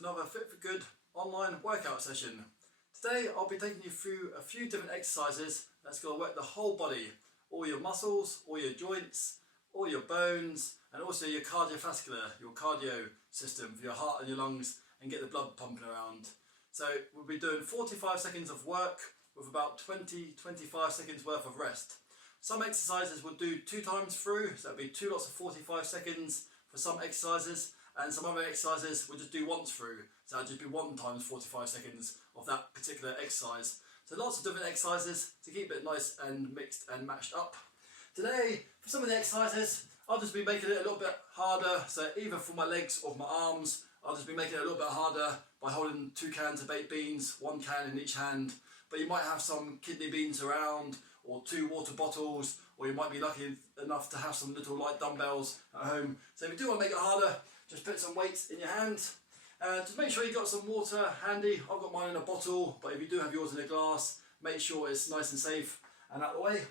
to another Fit for Good online workout session. Today I'll be taking you through a few different exercises that's going to work the whole body, all your muscles, all your joints, all your bones, and also your cardiovascular, your cardio system for your heart and your lungs, and get the blood pumping around. So we'll be doing 45 seconds of work with about 20-25 seconds worth of rest. Some exercises we'll do 2 times through, so that'll be 2 lots of 45 seconds for some exercises, and some other exercises we'll just do once through, so that'll just be 1 times 45 seconds of that particular exercise. So lots of different exercises to keep it nice and mixed and matched up. Today, for some of the exercises, I'll just be making it a little bit harder, so either for my legs or my arms, I'll just be making it a little bit harder by holding 2 cans of baked beans, 1 can in each hand, but you might have some kidney beans around, or 2 water bottles, or you might be lucky enough to have some little light dumbbells at home. So if you do want to make it harder, just put some weights in your hand. Just make sure you've got some water handy. I've got mine in a bottle, but if you do have yours in a glass, make sure it's nice and safe and out of the way.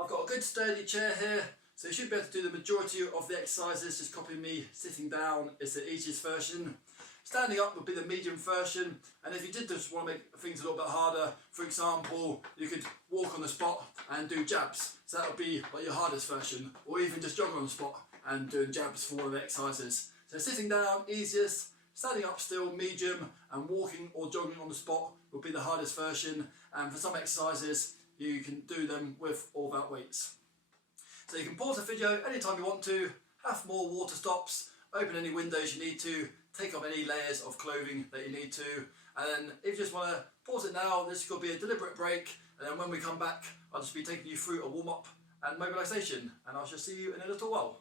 I've got a good sturdy chair here, so you should be able to do the majority of the exercises. Just copy me sitting down, it's the easiest version. Standing up would be the medium version, and if you did just want to make things a little bit harder, for example, you could walk on the spot and do jabs. So that would be like your hardest version, or even just jog on the spot and doing jabs for one of the exercises. So sitting down, easiest, standing up still, medium, and walking or jogging on the spot would be the hardest version, and for some exercises you can do them with or without weights. So you can pause the video anytime you want to, have more water stops, open any windows you need to, take off any layers of clothing that you need to, and then if you just want to pause it now, this could be a deliberate break, and then when we come back I'll just be taking you through a warm-up and mobilisation, and I shall see you in a little while.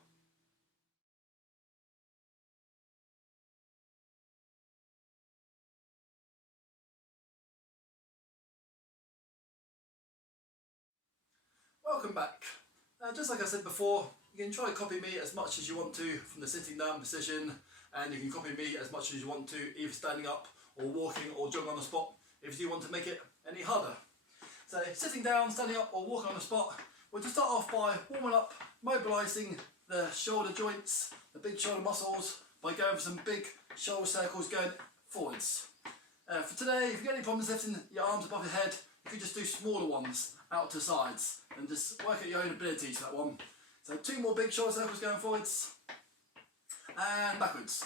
Welcome back. Just like I said before, you can try to copy me as much as you want to from the sitting down position, and you can copy me as much as you want to either standing up or walking or jogging on the spot if you want to make it any harder. So sitting down, standing up or walking on the spot, we'll just start off by warming up, mobilising the shoulder joints, the big shoulder muscles, by going for some big shoulder circles going forwards. For today, if you get any problems lifting your arms above your head, you could just do smaller ones out to sides and just work at your own ability to that one. So 2 more big shoulder circles going forwards and backwards.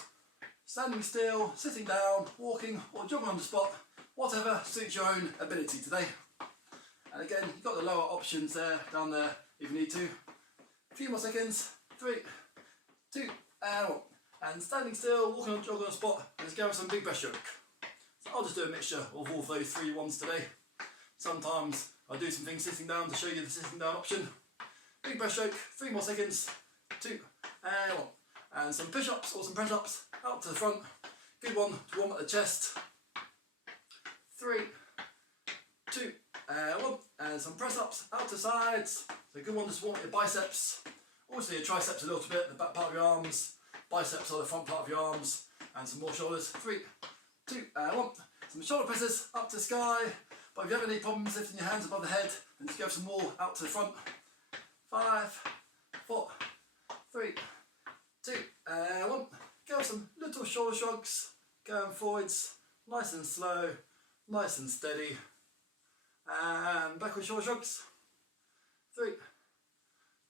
Standing still, sitting down, walking or jogging on the spot, whatever suits your own ability today. And again, you've got the lower options there, down there if you need to. A few more seconds, 3, 2 and 1. And standing still, walking or jogging on the spot, and let's go with some big breaststroke. So I'll just do a mixture of all those 3 ones today. Sometimes I'll do some things sitting down to show you the sitting down option. Big breaststroke, 3 more seconds, 2 and 1. And some push-ups or some press-ups out to the front. Good one to warm up the chest. 3, 2 and 1. And some press-ups out to sides. So a good one just to warm up your biceps. Also your triceps a little bit, the back part of your arms. Biceps are the front part of your arms. And some more shoulders. 3, 2 and 1. Some shoulder presses up to the sky. But if you have any problems lifting your hands above the head, then just go some more out to the front. 5, 4, 3, 2 and 1. Go some little shoulder shrugs, going forwards, nice and slow, nice and steady. And backward shoulder shrugs. 3,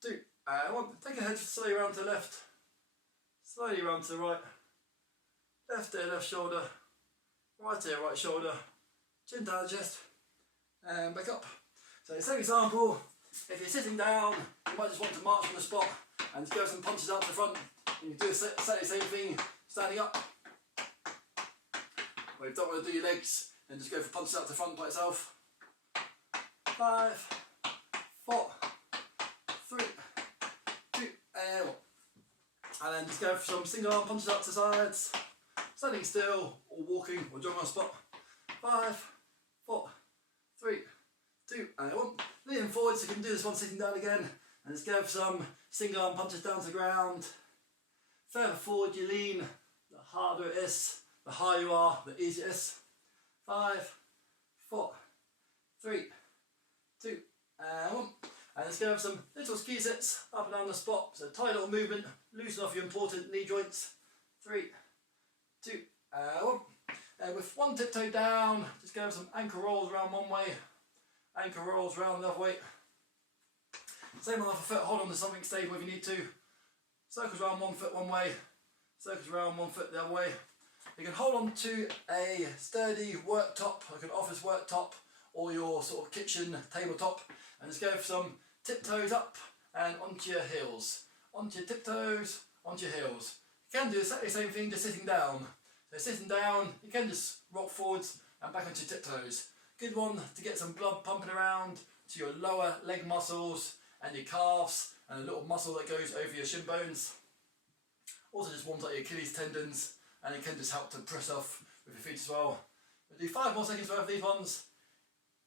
2 and 1. Take your head slowly around to the left, slowly around to the right. Left ear, left shoulder, right ear, right shoulder. Chin down the chest and back up. So same example, if you're sitting down, you might just want to march on the spot and just go some punches out to the front. You can do exactly the same thing standing up. Or if you don't want to do your legs, then just go for punches out to the front by itself. 5, 4, 3, 2 and 1. And then just go for some single arm punches out to the sides. Standing still or walking or jogging on the spot. 5, 4, 3, 2 and 1. Leaning forward, so you can do this one sitting down again, and just go for some single arm punches down to the ground. Further forward you lean, the harder it is, the higher you are, the easier it is. 5, 4, 3, 2 and 1. And let's go for some little ski sits up and down the spot. So tight little movement, loosen off your important knee joints. 3, 2 and 1. With one tiptoe down, just go some ankle rolls around one way, ankle rolls around the other way. Same on the other foot, hold on to something stable if you need to. Circles around one foot one way, circles around one foot the other way. You can hold on to a sturdy worktop, like an office worktop, or your sort of kitchen tabletop, and just go for some tiptoes up and onto your heels. Onto your tiptoes, onto your heels. You can do exactly the same thing just sitting down. So sitting down, you can just rock forwards and back onto your tiptoes. Good one to get some blood pumping around to your lower leg muscles and your calves and a little muscle that goes over your shin bones. Also just warms up your Achilles tendons, and it can just help to press off with your feet as well. We'll do 5 more seconds worth of these ones.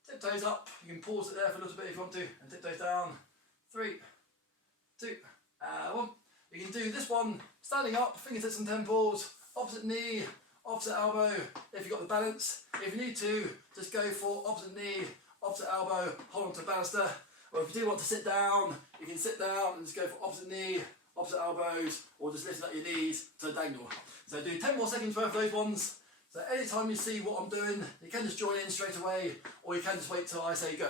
Tiptoes up, you can pause it there for a little bit if you want to, and tiptoes down. 3, 2, 1. You can do this one standing up, fingertips and temples, opposite knee, opposite elbow if you've got the balance. If you need to, just go for opposite knee, opposite elbow, hold on to the banister. Or if you do want to sit down, you can sit down and just go for opposite knee, opposite elbows, or just lifting up your knees to a diagonal. So do 10 more seconds worth of those ones. So anytime you see what I'm doing, you can just join in straight away, or you can just wait till I say go.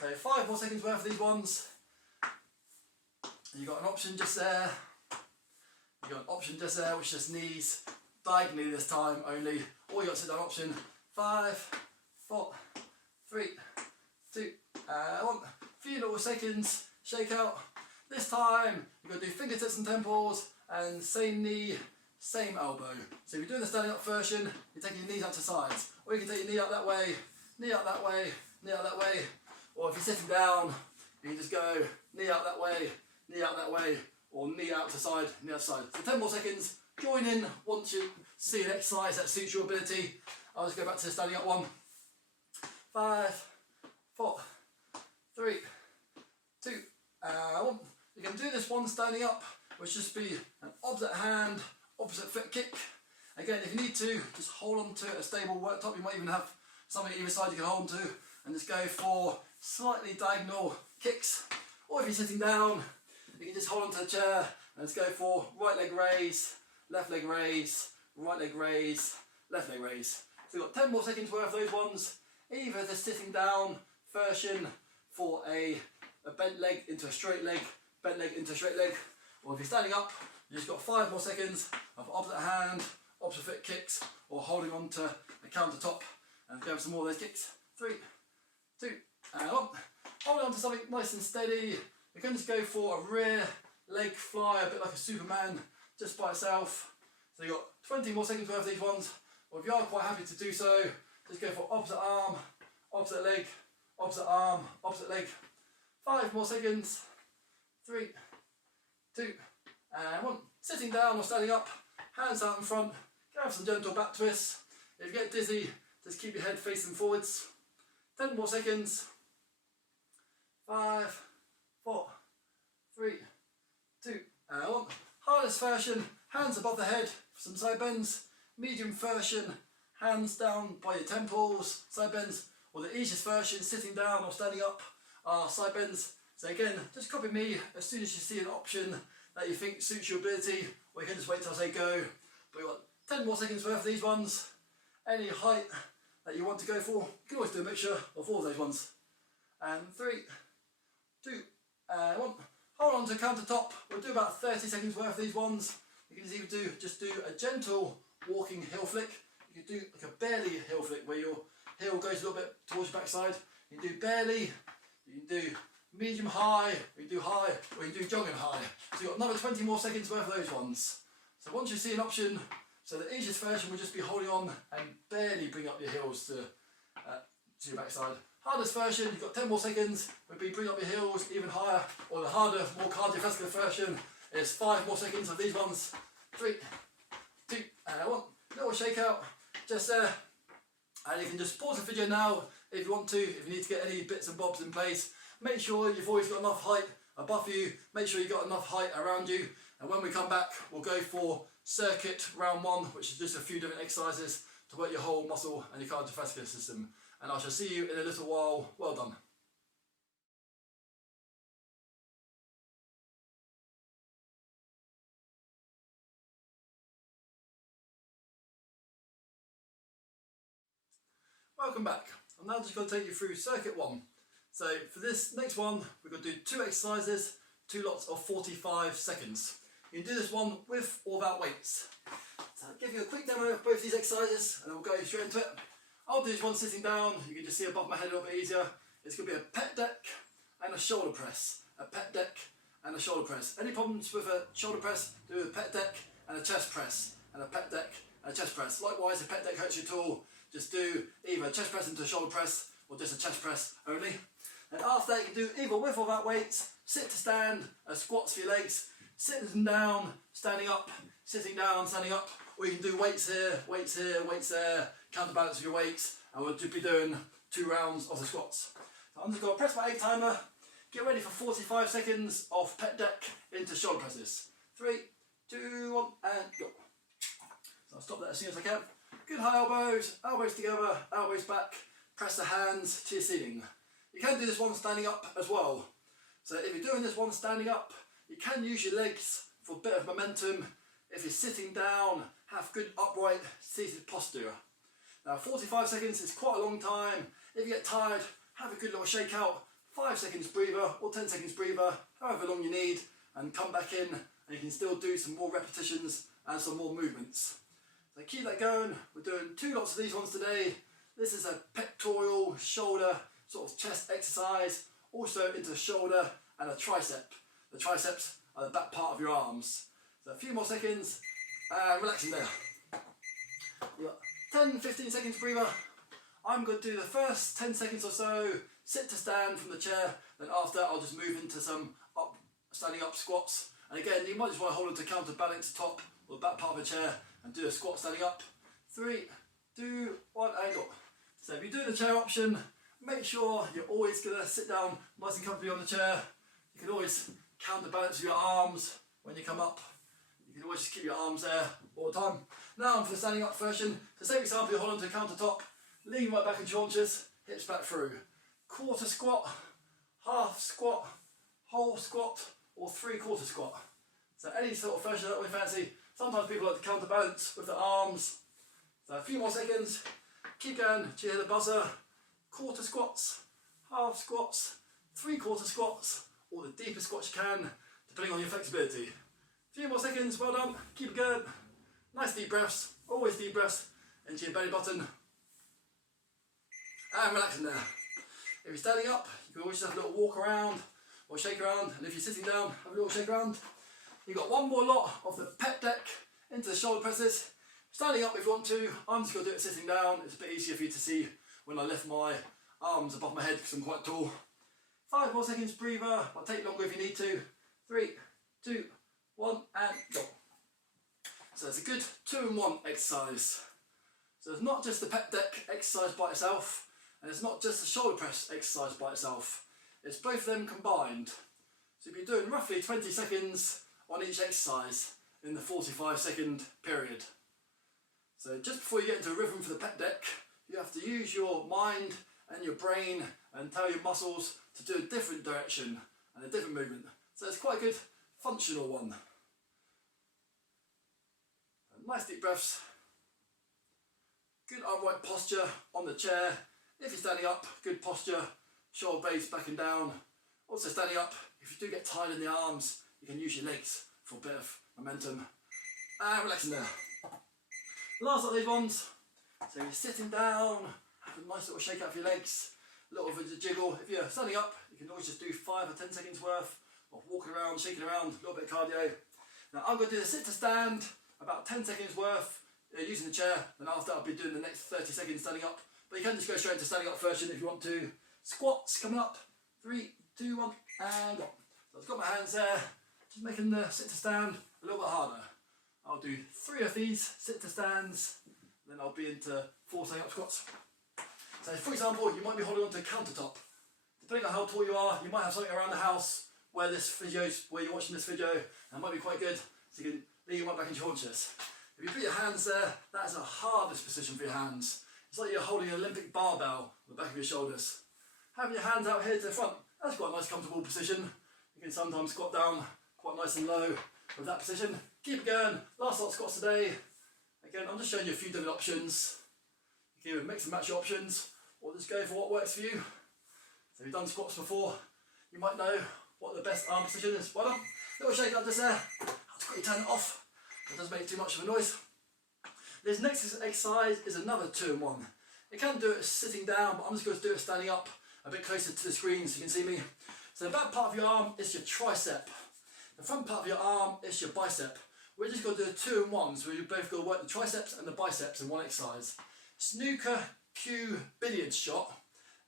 So 5 more seconds worth of these ones. You've got an option just there. You've got an option just there, which just knees diagonally this time only. Or you've got a sit down option. 5, 4, 3, 2, 1. Few little seconds, shake out. This time, you've got to do fingertips and temples, and same knee, same elbow. So if you're doing the standing up version, you're taking your knees out to sides. Or you can take your knee up that way, knee up that way, knee up that way. Or if you're sitting down, you can just go knee out that way, knee out that way, or knee out to side, knee out to side. So 10 more seconds, join in once you see an exercise that suits your ability. I'll just go back to the standing up one. 5, 4, 3, 2, 1. You can do this one standing up, which just be an opposite hand, opposite foot kick. Again, if you need to, just hold on to a stable worktop. You might even have something either side you can hold on to, and just go for slightly diagonal kicks. Or if you're sitting down, you can just hold on to the chair and just go for right leg raise, left leg raise, right leg raise, left leg raise. So you've got 10 more seconds worth of those ones. Either the sitting down version for a bent leg into a straight leg, bent leg into a straight leg, or if you're standing up, you just got 5 more seconds of opposite hand, opposite foot kicks, or holding on to the countertop and go for some more of those kicks. 3, 2, and 1. Holding on to something nice and steady. You can just go for a rear leg fly, a bit like a Superman, just by itself. So you've got 20 more seconds worth of these ones, or if you are quite happy to do so, just go for opposite arm, opposite leg, opposite arm, opposite leg. 5 more seconds. 3, 2, and 1. Sitting down or standing up, hands out in front, go have some gentle back twists. If you get dizzy, just keep your head facing forwards. 10 more seconds. 5, 4, 3, 2, and 1. Hardest version, hands above the head for some side bends. Medium version, hands down by your temples, side bends. Or the easiest version, sitting down or standing up, are side bends. So again, just copy me as soon as you see an option that you think suits your ability, or you can just wait till I say go. But we've got 10 more seconds worth of these ones. Any height that you want to go for, you can always do a mixture of all of those ones. And 3, 2, and 1. Hold on to countertop. We'll do about 30 seconds worth of these ones. You can either do a gentle walking heel flick. You can do like a barely heel flick where your heel goes a little bit towards your backside. You can do barely, you can do medium high, you can do high, or you can do jogging high. So you've got another 20 more seconds worth of those ones. So once you see an option, so the easiest version will just be holding on and barely bring up your heels to your backside. Hardest version, you've got 10 more seconds, would be bring up your heels even higher, or the harder, more cardiovascular version is 5 more seconds of these ones. 3, 2, and 1. Little shake out, just there. And you can just pause the video now if you want to, if you need to get any bits and bobs in place. Make sure you've always got enough height above you, make sure you've got enough height around you. And when we come back, we'll go for circuit round 1, which is just a few different exercises to work your whole muscle and your cardiovascular system. And I shall see you in a little while. Well done. Welcome back. I'm now just going to take you through circuit 1. So for this next one, we're going to do 2 exercises, 2 lots of 45 seconds. You can do this one with or without weights. So I'll give you a quick demo of both these exercises and then we'll go straight into it. I'll do this one sitting down. You can just see above my head a little bit easier. It's going to be a pec deck and a shoulder press. A pec deck and a shoulder press. Any problems with a shoulder press, do a pec deck and a chest press. And a pec deck and a chest press. Likewise, if pec deck hurts you at all, just do either a chest press into a shoulder press or just a chest press only. And after that, you can do either with or without weights, sit to stand, squats for your legs, sitting down, standing up, sitting down, standing up, or you can do weights here, weights there, counterbalance with your weights, and we'll just be doing 2 rounds of the squats. So I'm just going to press my 8 timer, get ready for 45 seconds of pec deck into shoulder presses. 3, 2, 1, and go. So I'll stop that as soon as I can. Good high elbows, elbows together, elbows back, press the hands to your ceiling. You can do this one standing up as well. So if you're doing this one standing up, you can use your legs for a bit of momentum. If you're sitting down, have good upright seated posture. Now 45 seconds is quite a long time. If you get tired, have a good little shake out, 5 seconds breather or 10 seconds breather, however long you need, and come back in and you can still do some more repetitions and some more movements. So keep that going. We're doing 2 lots of these ones today. This is a pectoral, shoulder, sort of chest exercise, also into the shoulder and a tricep. The triceps are the back part of your arms. So a few more seconds and relaxing there. You've got 10-15 seconds breather. I'm going to do the first 10 seconds or so, sit to stand from the chair, then after I'll just move into some standing up squats. And again, you might just want to hold on to counterbalance the top or the back part of the chair and do a squat standing up. 3, 2, 1, and go. So if you're doing the chair option, make sure you're always going to sit down nice and comfortably on the chair. You can always counterbalance with your arms when you come up. You can always just keep your arms there all the time. Now for the standing up version. So say for example you hold onto the countertop, lean right back into your haunches, hips back through. Quarter squat, half squat, whole squat, or 3/4 squat. So any sort of version that we fancy. Sometimes people like to counterbalance with their arms. So a few more seconds. Keep going till you hear the buzzer. Quarter squats, half squats, 3/4 squats, or the deepest squats you can, depending on your flexibility. A few more seconds, well done, keep it going. Nice deep breaths, always deep breaths into your belly button. And relaxing there. If you're standing up, you can always just have a little walk around or shake around, and if you're sitting down, have a little shake around. You've got one more lot of the pec deck into the shoulder presses. Standing up if you want to, I'm just going to do it sitting down. It's a bit easier for you to see when I lift my arms above my head because I'm quite tall. 5 more seconds breather, I'll take longer if you need to. 3, 2, 1 and go. So it's a good 2-in-1 exercise. So it's not just the pec deck exercise by itself, and it's not just the shoulder press exercise by itself. It's both of them combined. So you'll be doing roughly 20 seconds on each exercise in the 45-second period. So just before you get into a rhythm for the pec deck, you have to use your mind and your brain and tell your muscles to do a different direction and a different movement. So it's quite a good functional one. Nice deep breaths. Good upright posture on the chair. If you're standing up, good posture, shoulder blades back and down. Also standing up, if you do get tired in the arms, you can use your legs for a bit of momentum. And relaxing there. Last of these ones. So you're sitting down, have a nice little shake out for your legs, a little bit of a jiggle. If you're standing up, you can always just do 5 or 10 seconds worth of walking around, shaking around, a little bit of cardio. Now I'm going to do the sit to stand, about 10 seconds worth using the chair, and after I'll be doing the next 30 seconds standing up. But you can just go straight into standing up version if you want to. Squats coming up. 3, 2, 1, and go. So I've got my hands there, just making the sit to stand a little bit harder. I'll do 3 of these sit to stands, then I'll be into 4 standing up squats. So for example, you might be holding onto a countertop. Depending on how tall you are, you might have something around the house where you're watching this video, and it might be quite good, so you can lean right back into your haunches. If you put your hands there, that's the hardest position for your hands. It's like you're holding an Olympic barbell on the back of your shoulders. Having your hands out here to the front, that's quite a nice comfortable position. You can sometimes squat down quite nice and low with that position. Keep it going, last lot of squats today. Again, I'm just showing you a few different options. You can either mix and match your options, or just go for what works for you. So if you've done squats before, you might know what the best arm position is. Well done. Little shake up just there. I'll just quickly turn it off. It doesn't make too much of a noise. This next exercise is another 2-in-1. You can do it sitting down, but I'm just going to do it standing up a bit closer to the screen so you can see me. So the back part of your arm is your tricep. The front part of your arm is your bicep. We're just going to do a 2-in-1, so we're both going to work the triceps and the biceps in one exercise. Snooker cue billiard shot.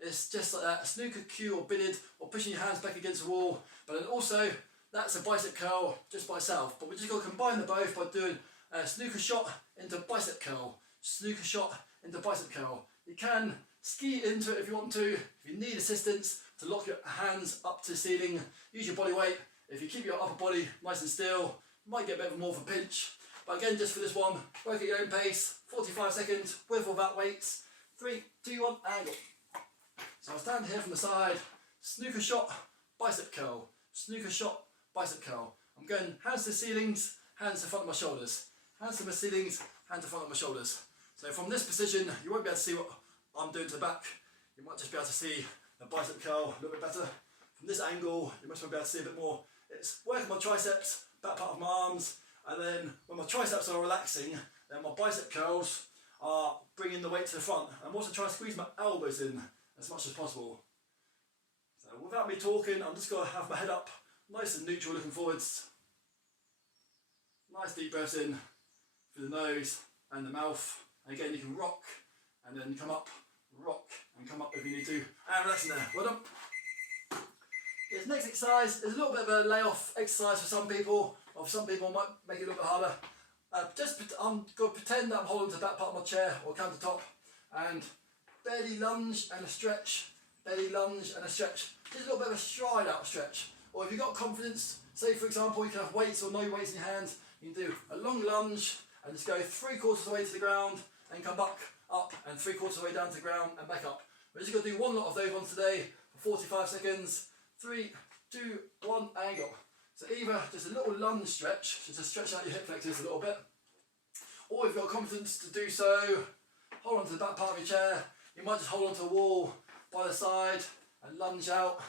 It's just like that, a snooker cue or billiard, or pushing your hands back against the wall. But then also, that's a bicep curl just by itself. But we're just going to combine the both by doing a snooker shot into bicep curl, snooker shot into bicep curl. You can ski into it if you want to. If you need assistance to lock your hands up to the ceiling, use your body weight. If you keep your upper body nice and still, you might get a bit more of a pinch. But again, just for this one, work at your own pace, 45 seconds, with or without weights. 3, 2, 1, and go. So I'll stand here from the side, snooker shot, bicep curl, snooker shot, bicep curl. I'm going hands to the ceilings, hands to the front of my shoulders. Hands to my ceilings, hands to the front of my shoulders. So from this position, you won't be able to see what I'm doing to the back. You might just be able to see the bicep curl a little bit better. From this angle, you must be able to see a bit more. It's working my triceps, back part of my arms, and then when my triceps are relaxing, then my bicep curls are bringing the weight to the front. I'm also trying to squeeze my elbows in as much as possible. So without me talking, I'm just going to have my head up, nice and neutral, looking forwards. Nice deep breaths in through the nose and the mouth. And again, you can rock and then come up, rock and come up if you need to. And relax in there. Well done. This next exercise is a little bit of a layoff exercise for some people, or for some people it might make it a little bit harder. I'm going to pretend that I'm holding to the back part of my chair or countertop and belly lunge and a stretch, belly lunge and a stretch. Just a little bit of a stride out stretch. Or if you've got confidence, say for example you can have weights or no weights in your hands, you can do a long lunge and just go 3/4 of the way to the ground and come back up and 3/4 of the way down to the ground and back up. We're just going to do one lot of those ones today for 45 seconds. 3, 2, 1 and go. So either just a little lunge stretch, just to stretch out your hip flexors a little bit, or if you've got confidence to do so, hold on to the back part of your chair. You might just hold on to a wall by the side and lunge out.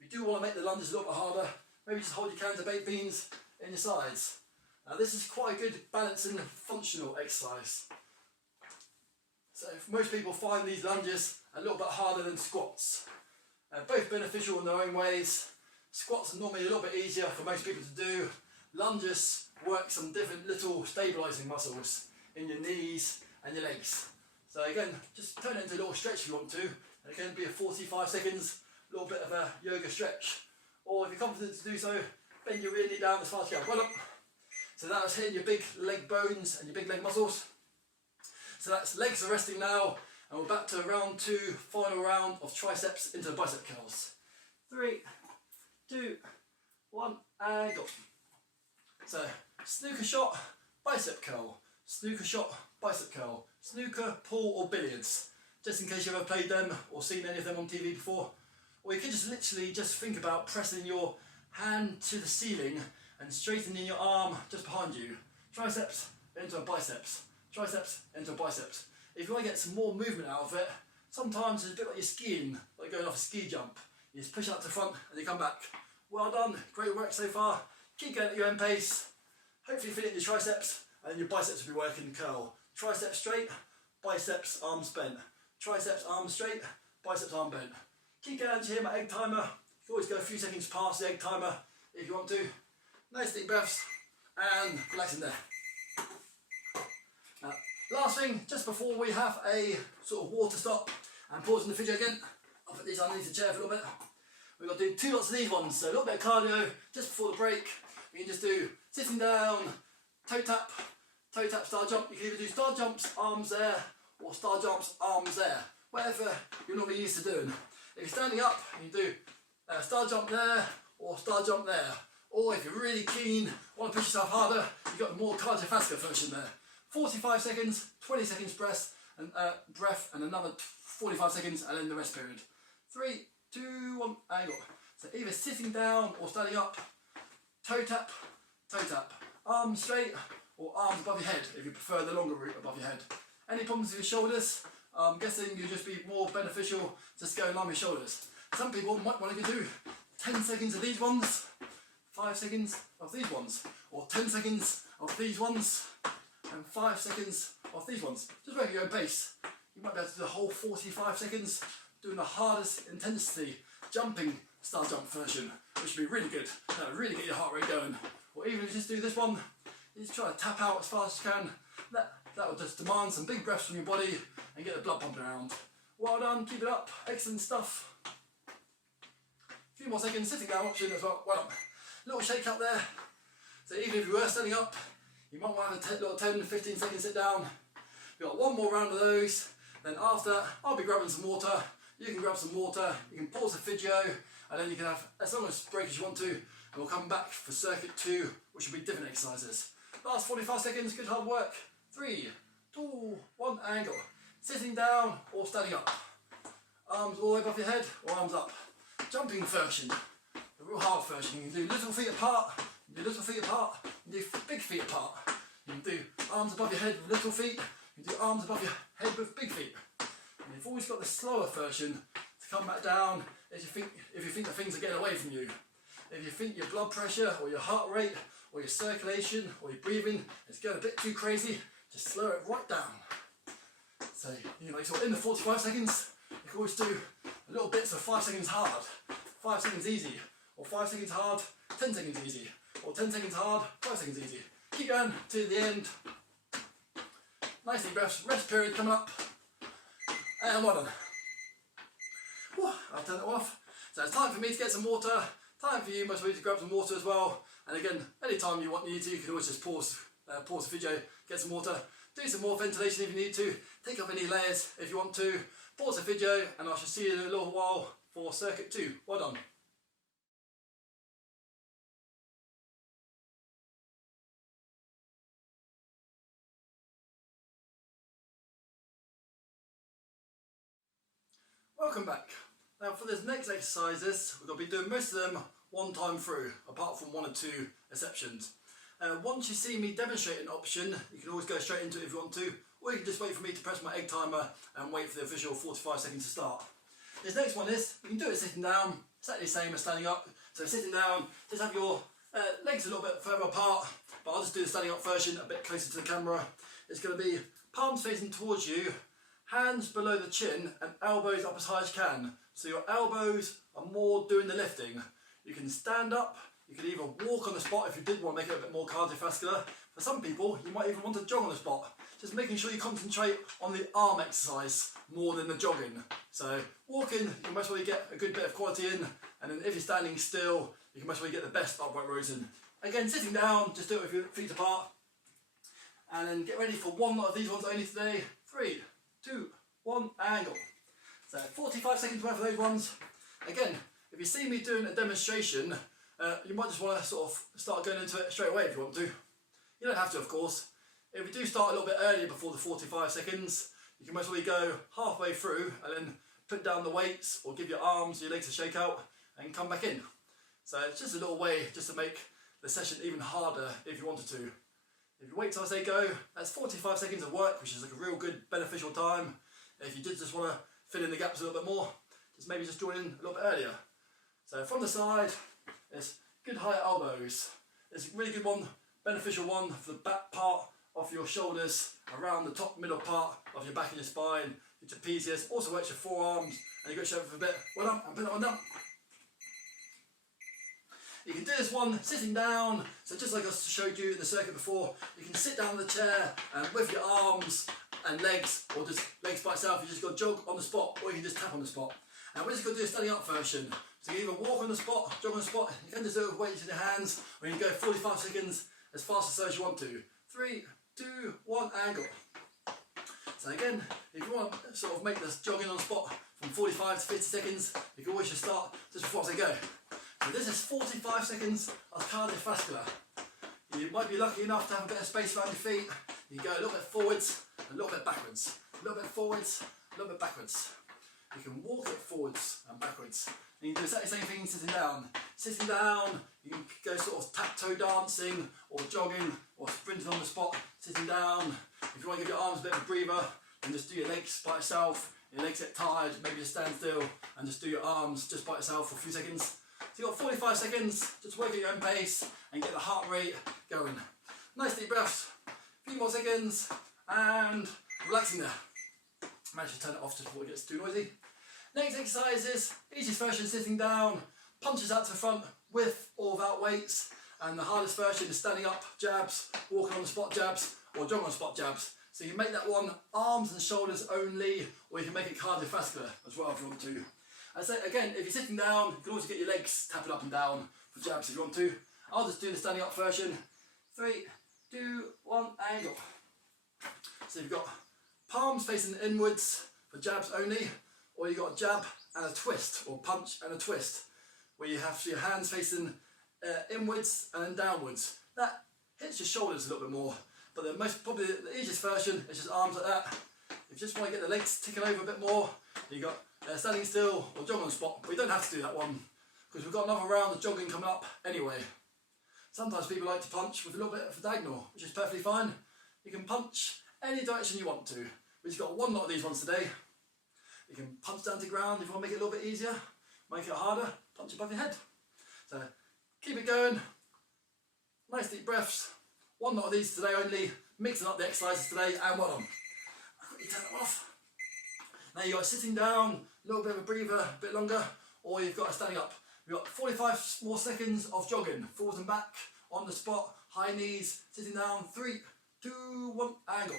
If you do want to make the lunges a little bit harder, maybe just hold your cans of baked beans in your sides. Now this is quite a good balancing functional exercise. So most people find these lunges a little bit harder than squats. Both beneficial in their own ways. Squats are normally a little bit easier for most people to do. Lunges work some different little stabilising muscles in your knees and your legs. So again, just turn it into a little stretch if you want to. And it can be a 45 seconds, a little bit of a yoga stretch. Or if you're confident to do so, bend your rear knee down as far as you can. Well up. So that's hitting your big leg bones and your big leg muscles. So that's legs are resting now. And we're back to round 2, final round of triceps into bicep curls. 3, 2, 1, and go. So, snooker shot, bicep curl. Snooker shot, bicep curl. Snooker, pool or billiards. Just in case you've ever played them or seen any of them on TV before. Or you can just literally just think about pressing your hand to the ceiling and straightening your arm just behind you. Triceps into a biceps. Triceps into a biceps. If you want to get some more movement out of it, sometimes it's a bit like you're skiing, like going off a ski jump. You just push out to the front and you come back. Well done, great work so far. Keep going at your own pace. Hopefully feel it in your triceps and then your biceps will be working curl. Triceps straight, biceps arms bent. Triceps arms straight, biceps arm bent. Keep going until you hear my egg timer. You can always go a few seconds past the egg timer if you want to. Nice deep breaths and relax in there. Last thing, just before we have a sort of water stop and pause in the video again, I'll put these underneath the chair for a little bit. We've got to do 2 lots of these ones, so a little bit of cardio just before the break. We can just do sitting down, toe tap, star jump. You can either do star jumps, arms there, or star jumps, arms there, whatever you're normally used to doing. If you're standing up, you can do star jump there, or star jump there. Or if you're really keen, want to push yourself harder, you've got the more cardiovascular function there. 45 seconds, 20 seconds breath, and another 45 seconds, and then the rest period. 3, 2, 1, and go. So either sitting down or standing up, toe tap, arms straight, or arms above your head, if you prefer the longer route above your head. Any problems with your shoulders, I'm guessing you'd just be more beneficial just going on your shoulders. Some people might want to do 10 seconds of these ones, 5 seconds of these ones, or 10 seconds of these ones, and 5 seconds of these ones. Just work at your own pace. You might be able to do the whole 45 seconds doing the hardest intensity jumping star jump version, which would be really good. That would really get your heart rate going. Or even if you just do this one, you just try to tap out as fast as you can. That will just demand some big breaths from your body and get the blood pumping around. Well done, keep it up, excellent stuff. A few more seconds, sitting down option as well. Well done. Little shake up there. So even if you were standing up, you might want to have a little 10-15 second sit down. We've got one more round of those. Then after, I'll be grabbing some water. You can grab some water. You can pause the video, and then you can have as long as break as you want to. And we'll come back for circuit 2, which will be different exercises. Last 45 seconds, good hard work. 3, 2, 1, angle. Sitting down or standing up. Arms all the way above your head or arms up. Jumping version, the real hard version. You can do little feet apart, you can do little feet apart, you can do big feet apart. You can do arms above your head with little feet, you can do arms above your head with big feet. And you've always got the slower version to come back down if you think that things are getting away from you. If you think your blood pressure or your heart rate or your circulation or your breathing is going a bit too crazy, just slow it right down. So, so in the 45 seconds, you can always do little bits of 5 seconds hard, 5 seconds easy, or 5 seconds hard, 10 seconds easy, or 10 seconds hard, 5 seconds easy. Keep going to the end. Nice deep breaths, rest period coming up. And well done. Whew, I'll turn it off. So it's time for me to get some water, time for you most of you to grab some water as well. And again, anytime you need to, you can always just pause the video, get some water, do some more ventilation if you need to, take off any layers if you want to, pause the video, and I shall see you in a little while for circuit 2. Well done. Welcome back. Now for this next exercises, we're going to be doing most of them one time through, apart from 1 or 2 exceptions. Once you see me demonstrate an option, you can always go straight into it if you want to, or you can just wait for me to press my egg timer and wait for the official 45 seconds to start. This next one is, you can do it sitting down, exactly the same as standing up. So sitting down, just have your legs a little bit further apart, but I'll just do the standing up version a bit closer to the camera. It's going to be palms facing towards you, hands below the chin and elbows up as high as you can. So your elbows are more doing the lifting. You can stand up, you can either walk on the spot if you did want to make it a bit more cardiovascular. For some people, you might even want to jog on the spot. Just making sure you concentrate on the arm exercise more than the jogging. So walking, you can most probably get a good bit of quality in, and then if you're standing still, you can most probably get the best upright rows in. Again, sitting down, just do it with your feet apart. And then get ready for one of these ones only today. 3, 2, 1, angle. So 45 seconds worth of those ones. Again, if you see me doing a demonstration, you might just want to sort of start going into it straight away if you want to. You don't have to, of course. If we do start a little bit earlier before the 45 seconds, you can most probably go halfway through and then put down the weights or give your arms, your legs a shake out and come back in. So it's just a little way just to make the session even harder if you wanted to. If you wait till I say go, that's 45 seconds of work, which is like a real good beneficial time. If you did just want to fill in the gaps a little bit more, just join in a little bit earlier. So from the side, it's good high elbows. It's a really good one, beneficial one for the back part of your shoulders, around the top middle part of your back and your spine, your trapezius, also works your forearms, and you go straight for a bit. Well done, and put that one down. You can do this one sitting down, so just like I showed you in the circuit before, you can sit down in the chair and with your arms and legs, or just legs by itself, you just got to jog on the spot, or you can just tap on the spot. And we're just going to do a standing up version. So you either walk on the spot, jog on the spot, you can just do it with weights in your hands, or you can go 45 seconds as fast as slow as you want to. 3, 2, 1, angle. So again, if you want to sort of make this jogging on the spot from 45 to 50 seconds, you can always just start just before I say go. So this is 45 seconds of cardiovascular. You might be lucky enough to have a bit of space around your feet. You go a little bit forwards, a little bit backwards, a little bit forwards, a little bit backwards. You can walk it forwards and backwards. And you can do exactly the same thing sitting down. Sitting down, you can go sort of tap-toe dancing or jogging or sprinting on the spot. Sitting down, if you want to give your arms a bit of a breather, and just do your legs by itself. Your legs get tired, maybe just stand still and just do your arms just by itself for a few seconds. So you've got 45 seconds, just work at your own pace and get the heart rate going. Nice deep breaths, a few more seconds and relaxing there. Manage to turn it off just before it gets too noisy. Next exercise is easiest version sitting down, punches out to the front with or without weights, and the hardest version is standing up jabs, walking on the spot jabs, or jogging on the spot jabs. So you can make that one arms and shoulders only, or you can make it cardiovascular as well if you want to. And so again, if you're sitting down, you can also get your legs tapping up and down for jabs if you want to. I'll just do the standing up version. 3, 2, 1, and go. So you've got palms facing inwards for jabs only, or you've got a jab and a twist, or punch and a twist, where you have your hands facing inwards and then downwards. That hits your shoulders a little bit more, but probably the easiest version is just arms like that. If you just want to get the legs ticking over a bit more, you've got standing still or jogging on the spot, but you don't have to do that one, because we've got another round of jogging coming up anyway. Sometimes people like to punch with a little bit of a diagonal, which is perfectly fine. You can punch any direction you want to. We've just got one lot of these ones today. You can punch down to the ground if you want to make it a little bit easier. Make it harder, punch above your head. So keep it going. Nice deep breaths. One lot of these today only. Mixing up the exercises today and one of them. I'll quickly turn it off. Now you've got sitting down, a little bit of a breather, a bit longer, or you've got a standing up. We've got 45 more seconds of jogging, forwards and back, on the spot, high knees, sitting down, 3, 2, 1, and go.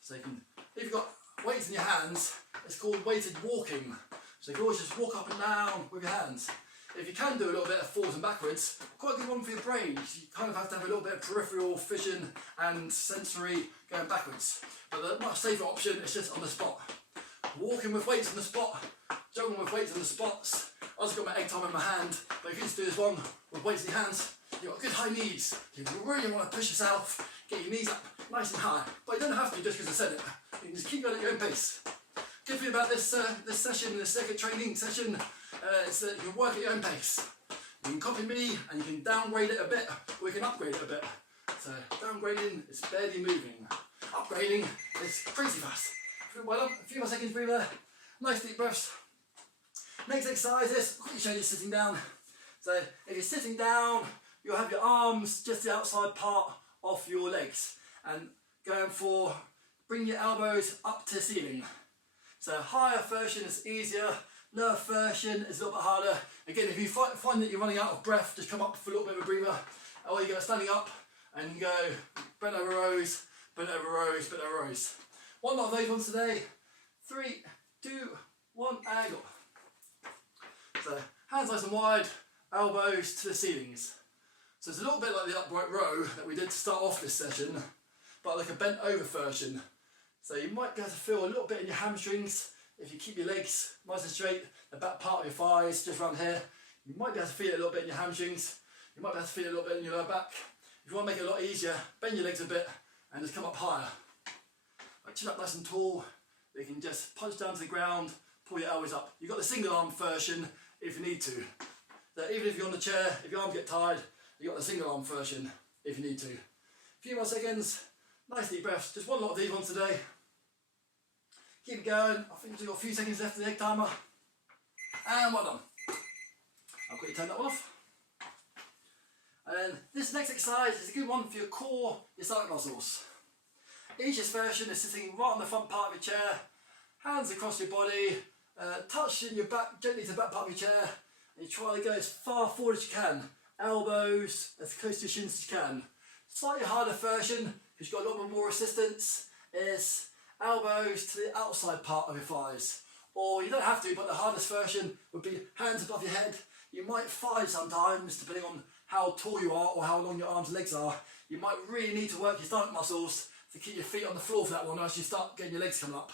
So you can, if you've got weights in your hands, it's called weighted walking. So you can always just walk up and down with your hands. If you can do a little bit of forwards and backwards, quite a good one for your brain. You kind of have to have a little bit of peripheral vision and sensory going backwards. But the much safer option is just on the spot. Walking with weights on the spot, jogging with weights on the spots. I've also got my egg timer in my hand, but if you just do this one with weights in your hands, you've got good high knees. You really want to push yourself, get your knees up nice and high. But you don't have to just because I said it. You can just keep going at your own pace. Good thing about this session, this circuit training session, is that you can work at your own pace. You can copy me and you can downgrade it a bit, or you can upgrade it a bit. So downgrading is barely moving. Upgrading is crazy fast. Well done, a few more seconds, breathe there. Nice deep breaths. Next exercise is quickly change it sitting down. So if you're sitting down, you'll have your arms just the outside part of your legs, and going for bring your elbows up to the ceiling. So higher version is easier, lower version is a little bit harder. Again, if you find that you're running out of breath, just come up for a little bit of a breather. Or you go standing up and go bent over rows, bent over rows, bent over rows. One lot of those ones today. 3, 2, 1, and go. So hands nice and wide, elbows to the ceilings. So it's a little bit like the upright row that we did to start off this session, but like a bent over version. So you might be able to feel a little bit in your hamstrings if you keep your legs nice and straight, the back part of your thighs just around here. You might be able to feel it a little bit in your hamstrings. You might be able to feel it a little bit in your lower back. If you want to make it a lot easier, bend your legs a bit and just come up higher. Like chin up nice and tall. You can just punch down to the ground, pull your elbows up. You've got the single arm version if you need to. So even if you're on the chair, if your arms get tired, you've got the single arm version if you need to. A few more seconds, nice deep breaths. Just one lot of these ones today. Keep it going. I think we've got a few seconds left of the egg timer. And well done. I'll quickly turn that one off. And this next exercise is a good one for your core, your stomach muscles. Easiest version is sitting right on the front part of your chair, hands across your body, touching your back gently to the back part of your chair, and you try to go as far forward as you can, elbows as close to your shins as you can. Slightly harder version, because you've got a little bit more resistance, is elbows to the outside part of your thighs. Or you don't have to, but the hardest version would be hands above your head. You might find sometimes, depending on how tall you are or how long your arms and legs are, you might really need to work your stomach muscles to keep your feet on the floor for that one as you start getting your legs coming up.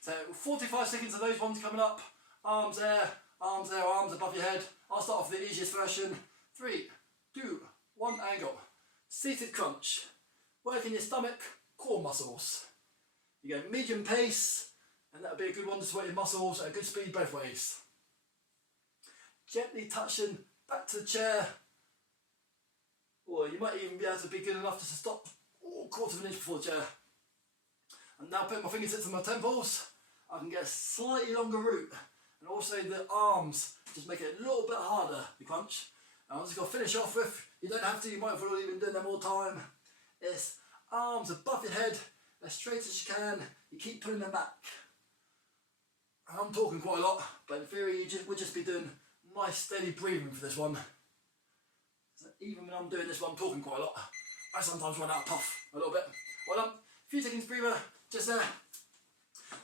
So 45 seconds of those ones coming up. Arms there, arms above your head. I'll start off with the easiest version. 3, 2, 1, and go. Seated crunch. Working your stomach, core muscles. You go medium pace, and that'll be a good one to sweat your muscles at a good speed both ways. Gently touching back to the chair. Or you might even be able to be good enough to stop a quarter of an inch before the chair. I'm now putting my fingertips on my temples. I can get a slightly longer route, and also the arms just make it a little bit harder to crunch. And I'm just going to finish off with, you don't have to, you might have already been doing them all the time. It's arms above your head, as straight as you can. You keep pulling them back. And I'm talking quite a lot, but in theory we'll just be doing nice steady breathing for this one. So even when I'm doing this one, I'm talking quite a lot. I sometimes run out of puff a little bit. Well done. A few seconds breather, just there.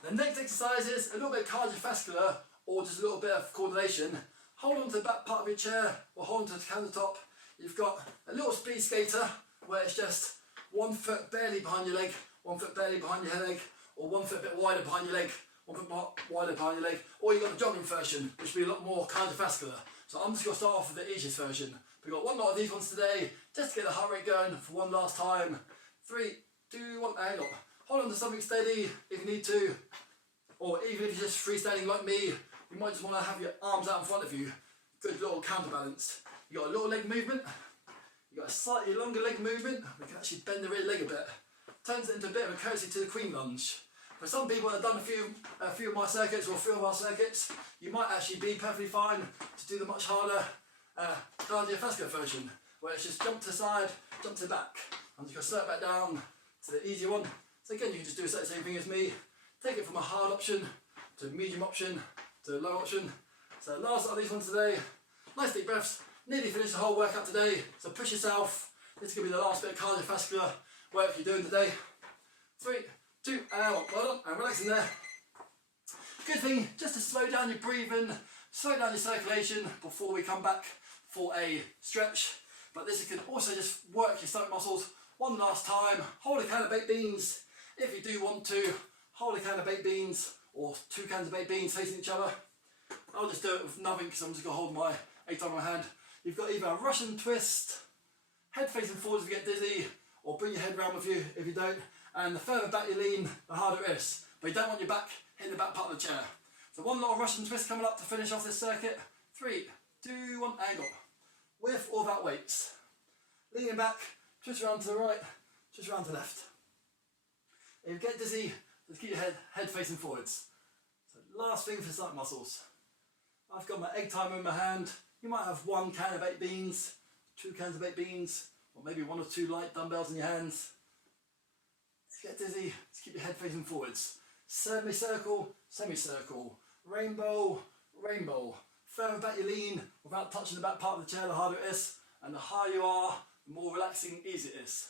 The next exercise is a little bit cardiovascular, or just a little bit of coordination. Hold on to the back part of your chair, or hold on to the countertop. You've got a little speed skater, where it's just 1 foot barely behind your leg, 1 foot barely behind your leg, or 1 foot a bit wider behind your leg, 1 foot wider behind your leg. Or you've got the jogging version, which will be a lot more cardiovascular. So I'm just going to start off with the easiest version. We've got one lot of these ones today, just to get the heart rate going for one last time. 3, 2, 1, hang on. Hold on to something steady if you need to, or even if you're just freestanding like me, you might just want to have your arms out in front of you. Good little counterbalance. You got a little leg movement, you got a slightly longer leg movement. We can actually bend the rear leg a bit. Turns it into a bit of a courtesy to the Queen lunge. For some people that have done a few of my circuits or a few of our circuits, you might actually be perfectly fine to do the much harder cardiovascular version, where it's just jump to the side, jump to the back. I'm just going to slip back down to the easier one. So again, you can just do the same thing as me. Take it from a hard option to a medium option to a low option. So last of these ones today. Nice deep breaths. Nearly finished the whole workout today. So push yourself. This is going to be the last bit of cardiovascular work you're doing today. 3, 2, and 1. Well done. And relaxing there. Good thing just to slow down your breathing, slow down your circulation before we come back for a stretch. But this can also just work your stomach muscles one last time. Hold a can of baked beans. If you do want to, hold a can of baked beans or 2 cans of baked beans facing each other. I'll just do it with nothing because I'm just going to hold my 8 on my hand. You've got either a Russian twist, head facing forwards if you get dizzy, or bring your head round with you if you don't. And the further back you lean, the harder it is. But you don't want your back hitting the back part of the chair. So one little Russian twist coming up to finish off this circuit. 3, 2, 1, angle. With or without weights. Leaning back, twist around to the right, twist around to the left. If you get dizzy, just keep your head facing forwards. So last thing for stomach muscles. I've got my egg timer in my hand. You might have 1 can of baked beans, 2 cans of baked beans, or maybe 1 or 2 light dumbbells in your hands. If you get dizzy, just keep your head facing forwards. Semicircle, semicircle, rainbow, rainbow. Further back you lean without touching the back part of the chair, the harder it is. And the higher you are, the more relaxing and easy it is.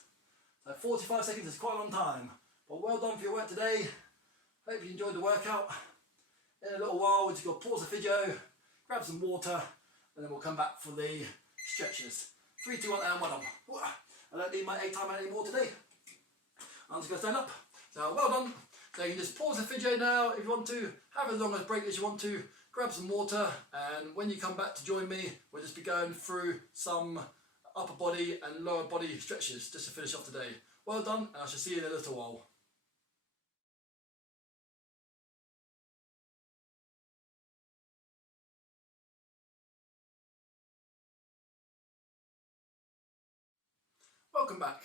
So 45 seconds is quite a long time. But well done for your work today. Hope you enjoyed the workout. In a little while, we're just going to pause the video, grab some water, and then we'll come back for the stretches. 3, 2, 1, and 1 on. I don't need my 8 timer anymore today. I'm just going to stand up. So well done. So you can just pause the video now if you want to, have as long a break as you want to, grab some water, and when you come back to join me, we'll just be going through some upper body and lower body stretches just to finish off today. Well done, and I shall see you in a little while. Welcome back.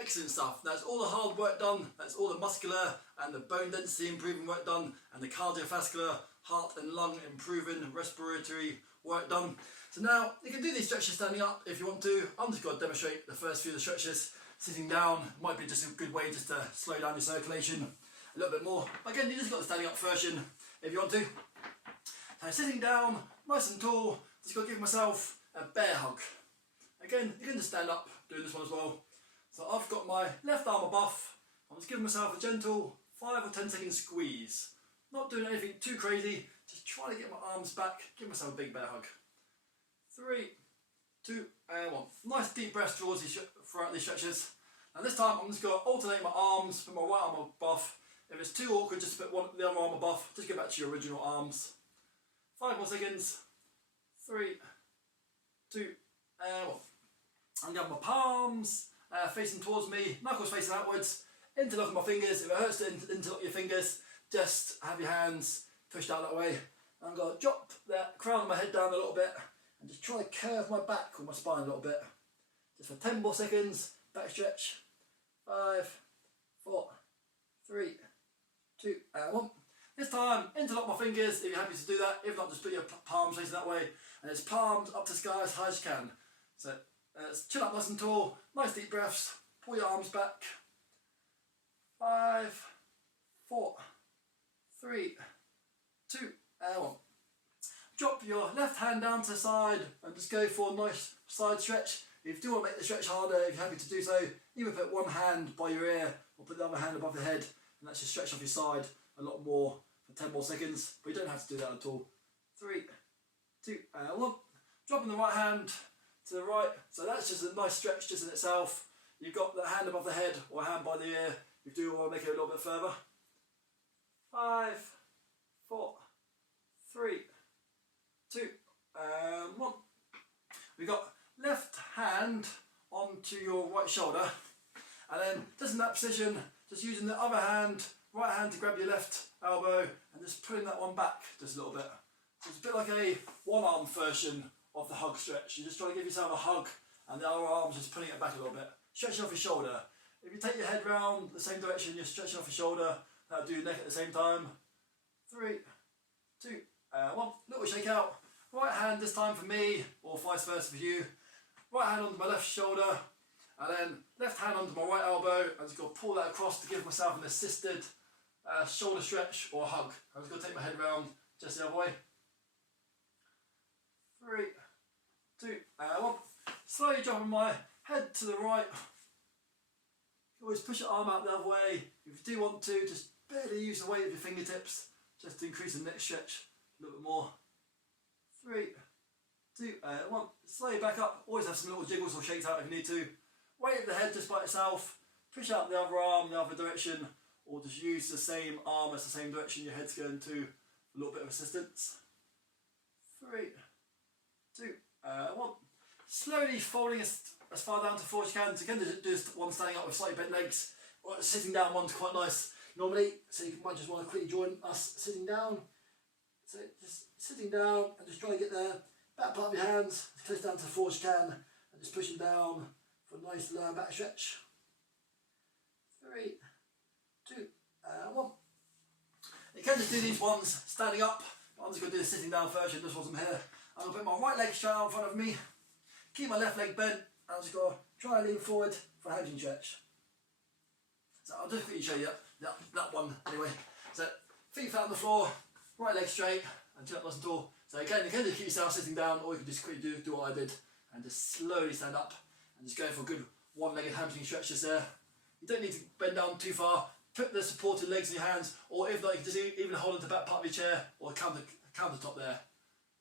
Excellent stuff. That's all the hard work done. That's all the muscular and the bone density improving work done, and the cardiovascular, heart and lung improving, respiratory work done. So now you can do these stretches standing up if you want to. I'm just going to demonstrate the first few of the stretches. Sitting down might be just a good way just to slow down your circulation a little bit more. Again, you just got the standing up version if you want to. So sitting down, nice and tall, just got to give myself a bear hug. Again, you can just stand up doing this one as well. So I've got my left arm above. I'm just giving myself a gentle 5 or 10 second squeeze. Not doing anything too crazy, just trying to get my arms back, give myself a big bear hug. 3, 2, and 1. Nice deep breaths throughout these stretches. And this time I'm just going to alternate my arms, put my right arm above. If it's too awkward, just put the other arm above. Just get back to your original arms. 5 more seconds. 3, 2, and 1. I'm going to have my palms facing towards me, knuckles facing outwards, interlock my fingers. If it hurts to interlock your fingers, just have your hands pushed out that way. I'm going to drop the crown of my head down a little bit and just try to curve my back or my spine a little bit. Just for 10 more seconds, back stretch. 5, 4, 3, 2, and 1. This time, interlock my fingers if you're happy to do that. If not, just put your palms facing that way. And it's palms up to sky as high as you can. So chin up nice and tall, nice deep breaths. Pull your arms back. 5, 4, 3, 2, and 1. Drop your left hand down to the side and just go for a nice side stretch. If you do want to make the stretch harder, if you're happy to do so, either put one hand by your ear or put the other hand above the head, and that's just stretch off your side a lot more for 10 more seconds. But you don't have to do that at all. 3, 2, and 1. Dropping the right hand to the right. So that's just a nice stretch just in itself. You've got the hand above the head or hand by the ear. You do want to make it a little bit further. 5, 4, 3, 2, and 1. We've got left hand onto your right shoulder, and then just in that position, just using the other hand, right hand to grab your left elbow and just pulling that one back just a little bit. So it's a bit like a one-arm version of the hug stretch. You're just trying to give yourself a hug and the other arm's just pulling it back a little bit. Stretching off your shoulder. If you take your head round the same direction, you're stretching off your shoulder. That'll do your neck at the same time. 3, 2, 1. Little shake out. Right hand this time for me, or vice versa for you. Right hand onto my left shoulder, and then left hand onto my right elbow. I'm just going to pull that across to give myself an assisted shoulder stretch or hug. I'm just going to take my head round just the other way. 3, 2, 1. Slowly dropping my head to the right. You always push your arm out the other way. If you do want to, just barely use the weight of your fingertips just to increase the neck stretch a little bit more. 3, 2, 1. Slowly back up. Always have some little jiggles or shakes out if you need to. Weight of the head just by itself. Push out the other arm the other direction, or just use the same arm as the same direction your head's going to. A little bit of assistance. 3, 2, 1. Slowly folding as far down to the floor as you can. So again, just one standing up with slightly bent legs. Or sitting down one's quite nice normally. So you might just want to quickly join us sitting down. So just sitting down and just try to get there. Back part of your hands as close down to the floor as you can, and just pushing down for a nice lower back stretch. 3, 2, 1. You can just do these ones standing up, but I'm just going to do the sitting down version. This one's here. I'm going to put my right leg straight out in front of me, keep my left leg bent, and I'm just going to try and lean forward for a hamstring stretch. So I'll just quickly show you that one anyway. So feet flat on the floor, right leg straight, and chin up nice and tall. So again, you can just keep yourself sitting down, or you can just quickly do what I did and just slowly stand up and just go for a good one-legged hamstring stretch just there. You don't need to bend down too far. Put the supported legs in your hands, or if not, you can just even hold onto the back part of your chair or countertop there.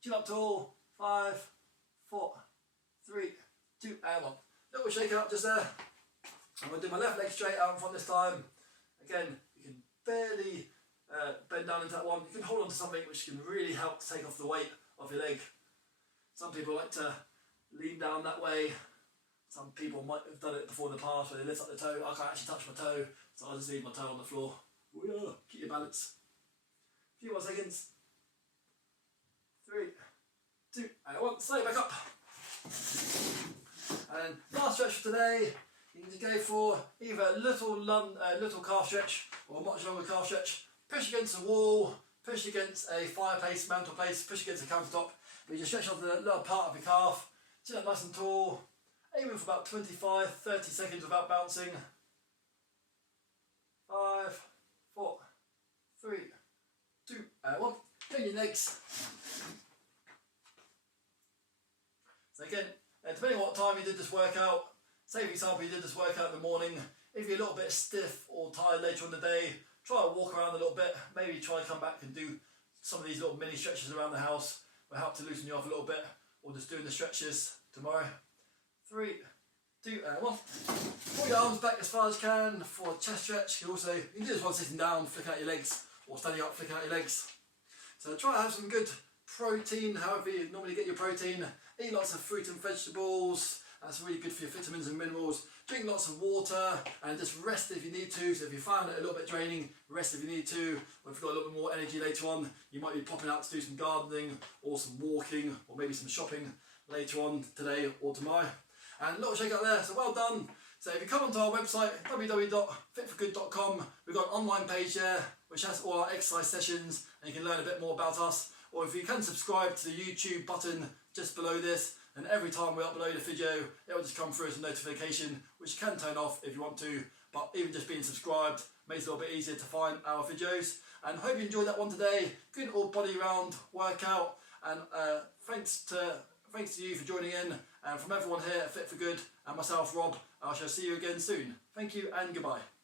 Chin up tall. 5, 4, 3, 2, and 1. Little shake out just there. I'm going to do my left leg straight out in front this time. Again, you can barely bend down into that one. You can hold on to something which can really help to take off the weight of your leg. Some people like to lean down that way. Some people might have done it before in the past where they lift up the toe. I can't actually touch my toe, so I'll just leave my toe on the floor. Keep your balance. A few more seconds. 3, 2, and 1. Slowly back up. And last stretch for today. You can just go for either a little calf stretch or a much longer calf stretch. Push against the wall, push against a fireplace, mantelpiece, push against a countertop. But you just stretch off the lower part of your calf, sit up nice and tall, aiming for about 25, 30 seconds without bouncing. 5, 4, 3, 2, and 1. Turn your legs. So again, depending on what time you did this workout, say for example you did this workout in the morning, if you're a little bit stiff or tired later on in the day, try to walk around a little bit, maybe try to come back and do some of these little mini stretches around the house will help to loosen you off a little bit, or just doing the stretches tomorrow. 3, 2, and 1. Pull your arms back as far as you can for a chest stretch. You can do this one sitting down, flicking out your legs, or standing up, flicking out your legs. So try to have some good protein, however you normally get your protein. Eat lots of fruit and vegetables. That's really good for your vitamins and minerals. Drink lots of water and just rest if you need to. So if you find it a little bit draining, rest if you need to. Or if you've got a little bit more energy later on, you might be popping out to do some gardening or some walking or maybe some shopping later on today or tomorrow. And a little shake out there, so well done. So if you come onto our website, www.fitforgood.com, we've got an online page there. which has all our exercise sessions, and you can learn a bit more about us. Or if you can subscribe to the YouTube button just below this, and every time we upload a video, it will just come through as a notification, which you can turn off if you want to, but even just being subscribed makes it a little bit easier to find our videos. And hope you enjoyed that one today. Good all body round workout, and thanks to you for joining in, and from everyone here at Fit for Good and myself, Rob, I shall see you again soon. Thank you and goodbye.